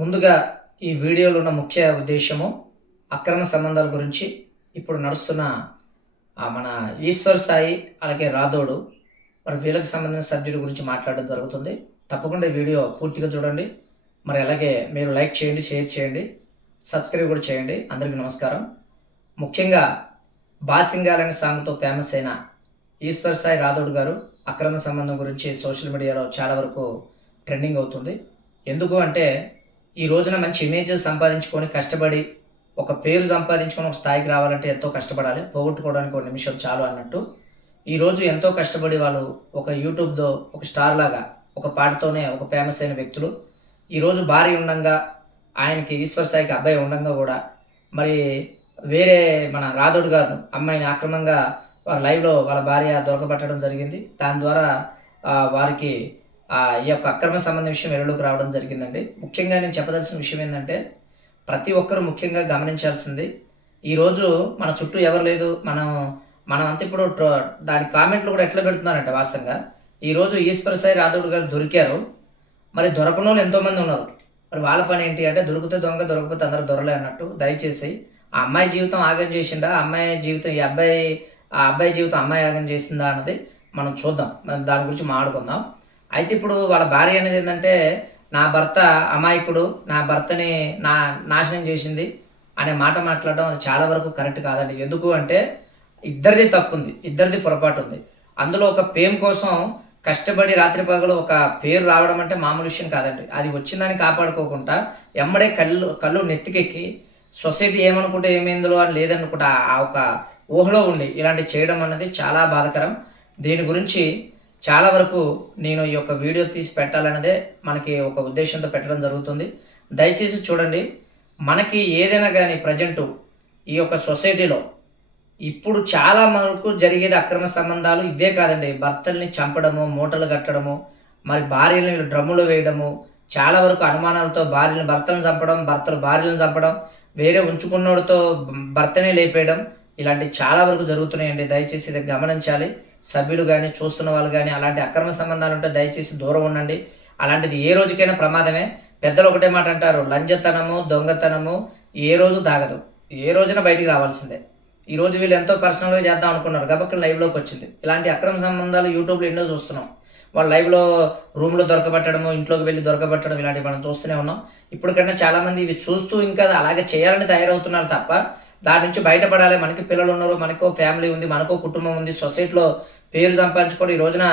ముందుగా ఈ వీడియోలో ఉన్న ముఖ్య ఉద్దేశము అక్రమ సంబంధాల గురించి ఇప్పుడు నడుస్తున్న మన ఈశ్వర్ సాయి అలాగే రాథోడు మరి వీళ్ళకి సంబంధించిన సబ్జెక్ట్ గురించి మాట్లాడడం జరుగుతుంది. తప్పకుండా ఈ వీడియో పూర్తిగా చూడండి. మరి అలాగే మీరు లైక్ చేయండి, షేర్ చేయండి, సబ్స్క్రైబ్ కూడా చేయండి. అందరికీ నమస్కారం. ముఖ్యంగా బాసింగాలనే సాంగ్తో ఫేమస్ అయిన ఈశ్వర్ సాయి రాథోడ్ గారు అక్రమ సంబంధం గురించి సోషల్ మీడియాలో చాలా వరకు ట్రెండింగ్ అవుతుంది. ఎందుకు అంటే ఈ రోజున మంచి ఇమేజెస్ సంపాదించుకొని కష్టపడి ఒక పేరు సంపాదించుకొని ఒక స్థాయికి రావాలంటే ఎంతో కష్టపడాలి, పోగొట్టుకోవడానికి ఒక నిమిషం చాలు అన్నట్టు ఈరోజు ఎంతో కష్టపడి వాళ్ళు ఒక యూట్యూబ్లో ఒక స్టార్ లాగా ఒక పాటతోనే ఒక ఫేమస్ అయిన వ్యక్తులు ఈరోజు భార్య ఉండంగా ఆయనకి ఈశ్వర్ సాయికి అబ్బాయి ఉండంగా కూడా మరి వేరే మన రాథోడ్ గారు అమ్మాయిని అక్రమంగా వారి లైవ్లో వాళ్ళ భార్య దొరకబట్టడం జరిగింది. దాని ద్వారా వారికి ఈ యొక్క అక్రమ సంబంధ విషయం వెలుగులోకి రావడం జరిగిందండి. ముఖ్యంగా నేను చెప్పదలసిన విషయం ఏంటంటే ప్రతి ఒక్కరూ ముఖ్యంగా గమనించాల్సింది, ఈరోజు మన చుట్టూ ఎవరు లేదు, మనం అంతా ఇప్పుడు దాని కామెంట్లు కూడా ఎట్లా పెడుతున్నారంటే వాస్తవంగా ఈరోజు ఈశ్వర్ సాయి రాథోడ్ గారు దొరికారు, మరి దొరకని వాళ్ళు ఎంతోమంది ఉన్నారు. మరి వాళ్ళ పని ఏంటి అంటే దొరికితే దొంగ, దొరకపోతే అందరూ దొరలే అన్నట్టు. దయచేసి ఆ అమ్మాయి జీవితం ఆగం చేసిందా, అమ్మాయి జీవితం ఆ అబ్బాయి జీవితం అమ్మాయి ఆగం చేసిందా అన్నది మనం చూద్దాం, దాని గురించి మాట్లాడుకుందాం. అయితే ఇప్పుడు వాళ్ళ భార్య అనేది ఏంటంటే నా భర్త అమాయకుడు, నా భర్తని నాశనం చేసింది అనే మాట మాట్లాడడం అది చాలా వరకు కరెక్ట్ కాదండి. ఎందుకు అంటే ఇద్దరిది తప్పు ఉంది, ఇద్దరిది పొరపాటు ఉంది. అందులో ఒక పేమ్ కోసం కష్టపడి రాత్రి పగలు ఒక పేరు రావడం అంటే మామూలు విషయం కాదండి. అది వచ్చిందని కాపాడుకోకుండా ఎమ్మడే కళ్ళు నెత్తికెక్కి సొసైటీ ఏమనుకుంటే ఏమైందో అని లేదనుకుంటా ఆ ఒక ఊహలో ఉండి ఇలాంటి చేయడం అన్నది చాలా బాధాకరం. దీని గురించి చాలా వరకు నేను ఈ యొక్క వీడియో తీసి పెట్టాలన్నదే మనకి ఒక ఉద్దేశంతో పెట్టడం జరుగుతుంది. దయచేసి చూడండి. మనకి ఏదైనా కానీ ప్రజెంటు ఈ యొక్క సొసైటీలో ఇప్పుడు చాలా వరకు జరిగేది అక్రమ సంబంధాలు ఇవే కాదండి. భర్తల్ని చంపడము, మూటలు కట్టడము, మరి భార్యలను డ్రమ్ములు వేయడము, చాలా వరకు అనుమానాలతో భర్తలను చంపడం, భర్తలు భార్యలను చంపడం, వేరే ఉంచుకున్నోడితో భర్తనే లేపేయడం, ఇలాంటి చాలా వరకు జరుగుతున్నాయండి. దయచేసి ఇది గమనించాలి. సభ్యులు కానీ చూస్తున్న వాళ్ళు కానీ అలాంటి అక్రమ సంబంధాలు ఉంటే దయచేసి దూరం ఉండండి. అలాంటిది ఏ రోజుకైనా ప్రమాదమే. పెద్దలు ఒకటే మాట అంటారు, లంజతనము దొంగతనము ఏ రోజు దాగదు, ఏ రోజున బయటికి రావాల్సిందే. ఈరోజు వీళ్ళు ఎంతో పర్సనల్గా చేద్దాం అనుకున్నారు కాబట్టి లైవ్లోకి వచ్చింది. ఇలాంటి అక్రమ సంబంధాలు యూట్యూబ్లో ఎన్నో చూస్తున్నాం. వాళ్ళు లైవ్లో రూమ్లో దొరకబట్టడము, ఇంట్లోకి వెళ్ళి దొరకబట్టడం ఇలాంటివి మనం చూస్తూనే ఉన్నాం. ఇప్పటికన్నా చాలామంది ఇవి చూస్తూ ఇంకా అలాగే చేయాలని తయారవుతున్నారు తప్ప దాని నుంచి బయటపడాలి. మనకి పిల్లలు ఉన్నారు, మనకో ఫ్యామిలీ ఉంది, మనకో కుటుంబం ఉంది, సొసైటీలో పేరు సంపాదించుకోవడం ఈ రోజున